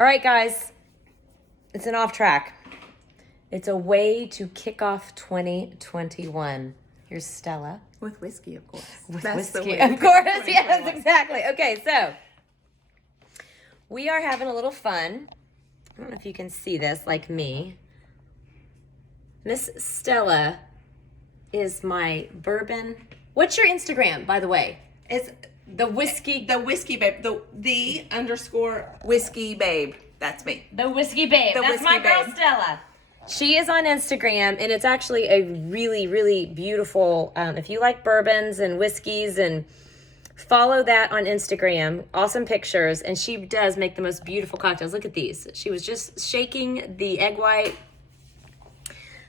All right, guys. It's an off track. It's a way to kick off 2021. Here's Stella. With whiskey, of course. With That's whiskey, of course. Yes, exactly. Okay, so we are having a little fun. I don't know if you can see this like me. Miss Stella is my bourbon. What's your Instagram, by the way? It's The whiskey. the whiskey babe. The underscore whiskey babe. That's me. The whiskey babe. The That's whiskey my girl babe. Stella. She is on Instagram, and it's actually a really, really beautiful. If you like bourbons and whiskeys, and follow that on Instagram. Awesome pictures, and she does make the most beautiful cocktails. Look at these. She was just shaking the egg white.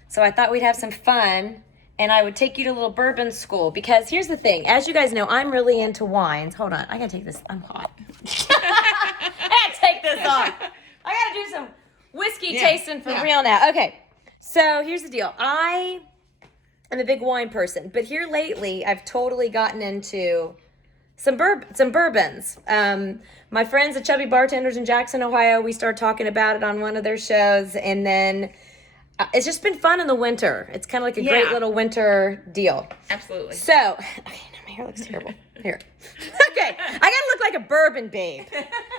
So I thought we'd have some fun, and I would take you to a little bourbon school, because here's the thing. As you guys know, I'm really into wines. Hold on. I got to take this. I'm hot. I got to take this off. I got to do some whiskey tasting for real now. Okay. So here's the deal. I am a big wine person, but here lately, I've totally gotten into some bourbons. My friends at Chubby Bartenders in Jackson, Ohio, we started talking about it on one of their shows, and then it's just been fun in the winter. It's kind of like a great little winter deal. Absolutely. So, okay, now my hair looks terrible. Here. Okay, I gotta look like a bourbon babe.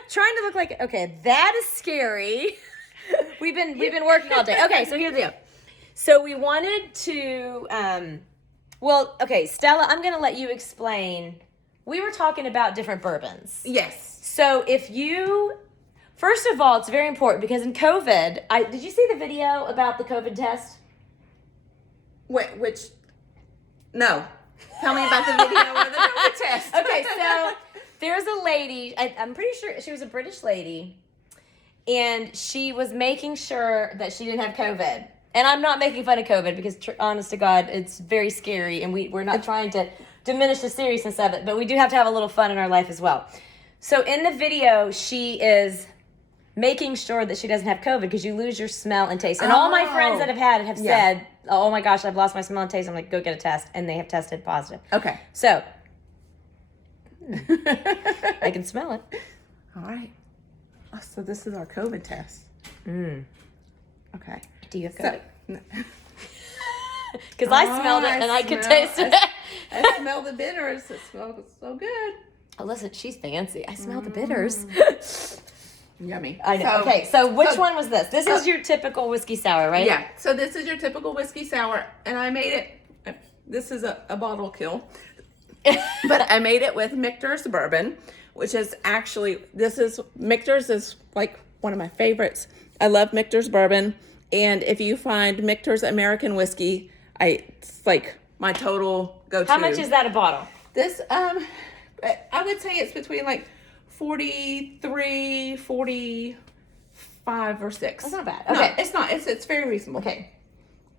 Trying to look like, okay, that is scary. We've been working all day. Okay, so here's the deal. So we wanted to, Stella, I'm gonna let you explain. We were talking about different bourbons. Yes. So first of all, it's very important because in COVID, did you see the video about the COVID test? Which? No. Tell me about the video of the COVID test. Okay, so there's a lady, I'm pretty sure she was a British lady, and she was making sure that she didn't have COVID. And I'm not making fun of COVID because, honest to God, it's very scary, and we're not trying to diminish the seriousness of it, but we do have to have a little fun in our life as well. So in the video, she is making sure that she doesn't have COVID because you lose your smell and taste. And all my friends that have had it have said, oh my gosh, I've lost my smell and taste. I'm like, go get a test. And they have tested positive. Okay. So, I can smell it. All right. Oh, so this is our COVID test. Okay. Do you have COVID? Because Because I smelled it and I could taste it. I smell the bitters. It smells so good. Oh, listen, she's fancy. I smell the bitters. Yummy. I know. Okay, so which one was this? This is your typical whiskey sour, right? Yeah. So this is your typical whiskey sour, and I made it. This is a bottle kill, but I made it with Michter's bourbon, which is actually Michter's is like one of my favorites. I love Michter's bourbon, and if you find Michter's American whiskey, it's like my total go-to. How much is that a bottle? This? I would say it's between like 43, 45, or 6. That's not bad. No, Okay. it's not. It's very reasonable. Okay.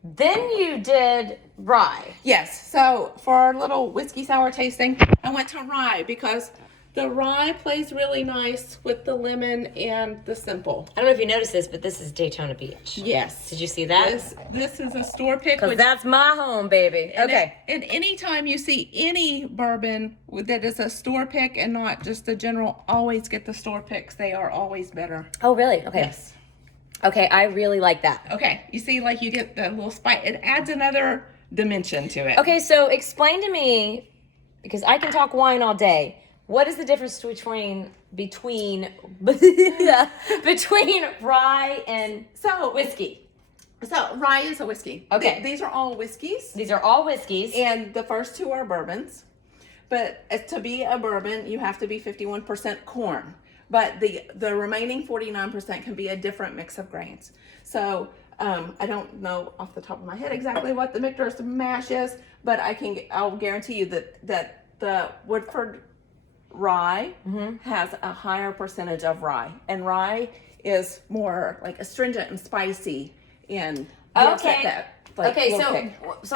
Then you did rye. Yes. So for our little whiskey sour tasting, I went to rye because the rye plays really nice with the lemon and the simple. I don't know if you noticed this, but this is Daytona Beach. Yes. Did you see that? This is a store pick. Because that's my home, baby. Okay. And anytime you see any bourbon that is a store pick and not just the general, always get the store picks. They are always better. Oh, really? Okay. Yes. Okay, I really like that. Okay. You see, like you get the little spice. It adds another dimension to it. Okay, so explain to me, because I can talk wine all day. What is the difference between rye and whiskey? So rye is a whiskey. Okay. These are all whiskeys. These are all whiskeys. And the first two are bourbons. But to be a bourbon, you have to be 51% corn. But the remaining 49% can be a different mix of grains. So I don't know off the top of my head exactly what the Michter's mash is, but I'll guarantee you that the Woodford rye has a higher percentage of rye, and rye is more like astringent and spicy, and Okay. So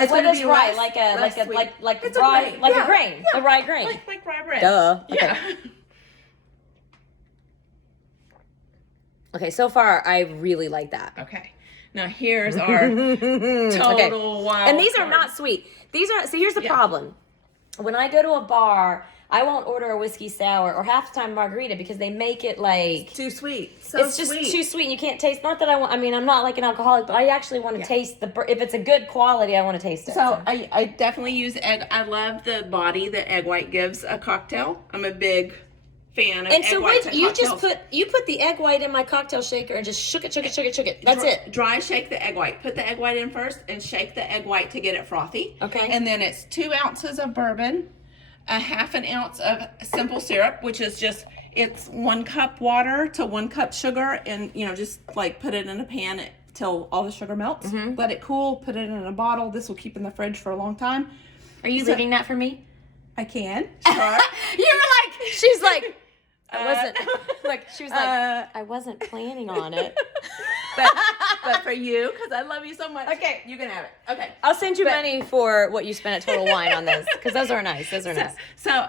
what is rye? Like a rye, like a grain, a rye grain. Like rye bread. Duh. Okay. Yeah. Okay, so far I really like that. Okay. Now here's our total wild And these are card. not sweet. These are. See, here's the problem. When I go to a bar, I won't order a whiskey sour or half the time margarita because they make it like Too sweet. So it's just too sweet and you can't taste. Not that I mean, I'm not like an alcoholic, but I actually want to taste if it's a good quality, I want to taste it. So I definitely use egg. I love the body that egg white gives a cocktail. I'm a big fan of and egg so whites what in you cocktails. just put the egg white in my cocktail shaker and just shook it. That's it. Dry shake the egg white. Put the egg white in first and shake the egg white to get it frothy. Okay. And then it's 2 ounces of bourbon, a half an ounce of simple syrup, which is just, it's 1 cup water to 1 cup sugar, and just like put it in a pan till all the sugar melts. Let it cool. Put it in a bottle. This will keep in the fridge for a long time. Are you leaving that for me? I can. Sure. She's like, I wasn't she was like, I wasn't planning on it. but for you, because I love you so much. Okay. You can have it. Okay. I'll send you money for what you spent at Total Wine on those because those are nice. So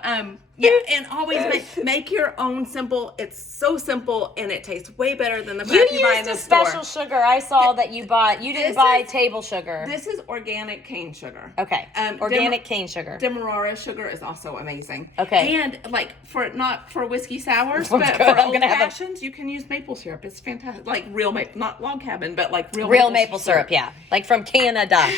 yeah, and always make your own simple. It's so simple and it tastes way better than the crap you buy in the store. Special sugar I saw that you bought. You didn't buy table sugar. This is organic cane sugar. Okay. Organic cane sugar. Demerara sugar is also amazing. Okay. And like not for whiskey sours, but for old fashions, you can use maple syrup. It's fantastic. Like real maple, not log cabin, but like real maple syrup. Yeah, like from Canada.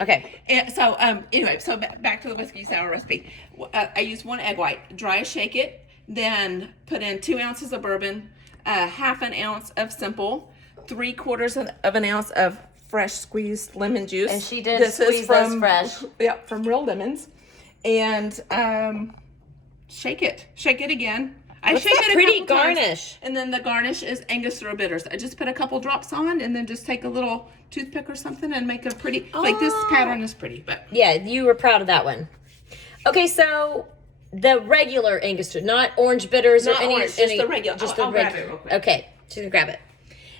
Okay. And so anyway, so back to the whiskey sour recipe. I use 1 egg white, dry shake it, then put in 2 ounces of bourbon, half an ounce of simple, 3/4 of an ounce of fresh squeezed lemon juice. And she did squeeze those fresh. Yeah, from real lemons. And shake it again. I shake it a pretty couple times, garnish? and then the garnish is Angostura bitters. I just put a couple drops on, and then just take a little toothpick or something and make a pretty. Like this pattern is pretty, but yeah, you were proud of that one. Okay, so the regular Angostura, not orange bitters not or any, orange, just the regular. regular. I'll grab it real quick. Okay, she's gonna grab it.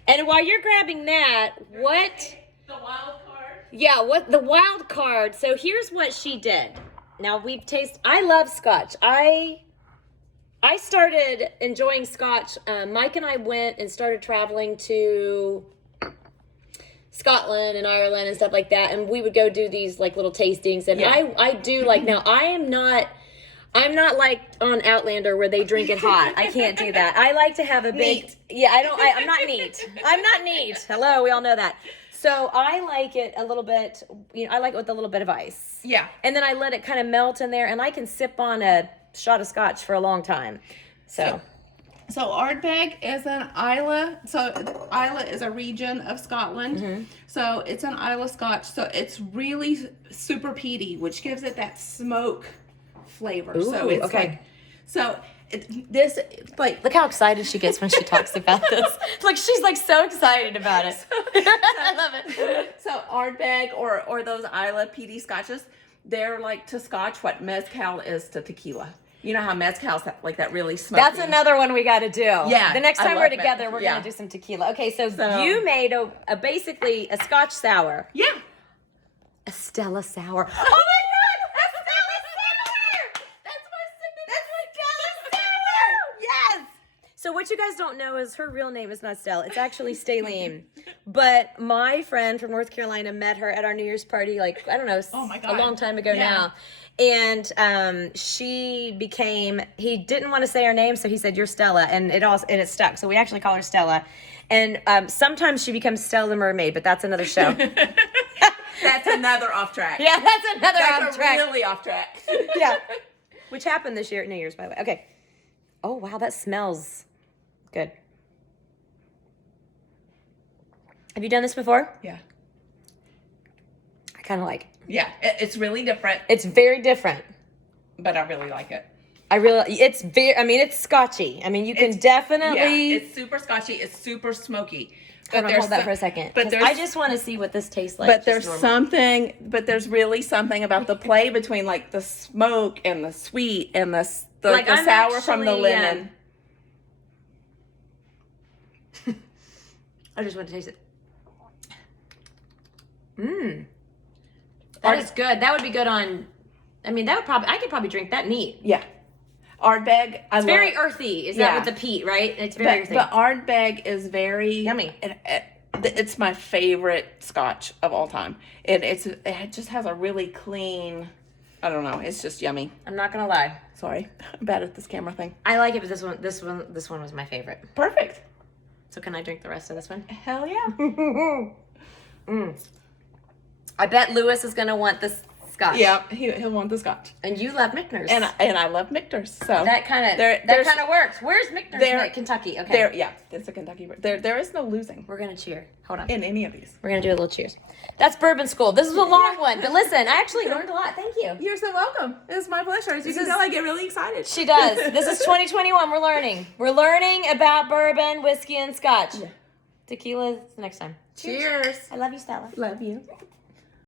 And while you're grabbing that, what? The wild card. Yeah, what the wild card? So here's what she did. Now we've tasted. I love scotch. I started enjoying scotch. Mike and I went and started traveling to Scotland and Ireland and stuff like that, and we would go do these like little tastings. And I do like now. I'm not like on Outlander where they drink it hot. I can't do that. I like to have a big. Neat. Yeah, I'm not neat. I'm not neat. Hello, we all know that. So I like it a little bit. I like it with a little bit of ice. Yeah. And then I let it kind of melt in there, and I can sip on a shot of scotch for a long time. So Ardbeg is an Islay. So Islay is a region of Scotland. So it's an Islay Scotch. So it's really super peaty, which gives it that smoke flavor. So it's okay. Look how excited she gets when she talks about this. Like she's like so excited about it. I love it. So Ardbeg or those Islay peaty scotches, they're like to scotch what mezcal is to tequila. You know how mezcal's like that really smoky. That's another one we got to do. Yeah. The next time we're together, we're going to do some tequila. Okay, so you made a basically a scotch sour. Yeah. A Stella sour. Oh my God! A Stella sour! That's my signature. That's Stella sour! Yes! So what you guys don't know is her real name is not Stella. It's actually Staline. But my friend from North Carolina met her at our New Year's party, like, I don't know, a long time ago now. And he didn't want to say her name, so he said, "You're Stella," and it stuck. So we actually call her Stella. And sometimes she becomes Stella the Mermaid, but that's another show. That's another off track. Yeah, that's another off track. Really off track. Yeah. Which happened this year at New Year's, by the way. Okay. Oh, wow, that smells good. Have you done this before? Yeah. I kind of like it. Yeah, it's really different, It's very different. but I really like it. It's scotchy. I mean, you can definitely. Yeah, it's super scotchy. It's super smoky. Hold that for a second. But I just want to see what this tastes like. But there's really something about the play between like the smoke and the sweet and the sour from the lemon. I just want to taste it. That is good. That would be good on. I mean, I could probably drink that neat. Yeah. Ardbeg. It's very earthy. Is that with the peat, right? It's very earthy. But Ardbeg is very yummy. It's my favorite scotch of all time. It just has a really clean I don't know. It's just yummy. I'm not gonna lie. Sorry, I'm bad at this camera thing. I like it, but this one was my favorite. Perfect. So can I drink the rest of this one? Hell yeah. I bet Lewis is gonna want this scotch. Yeah, he'll want the scotch. And you love Michner's. And I love Michter's. So that kind of works. Where's Michner's? There- Kentucky. Okay. yeah, it's a Kentucky. There is no losing We're gonna cheer. Hold on. in any of these. We're gonna do a little cheers. That's Bourbon School. This is a long one, but listen, I actually learned a lot. Thank you. You're so welcome. It's my pleasure. As you can tell, I get really excited. She does. This is 2021. We're learning. We're learning about bourbon, whiskey, and scotch. Yeah. Tequila next time. Cheers. I love you, Stella. Love you.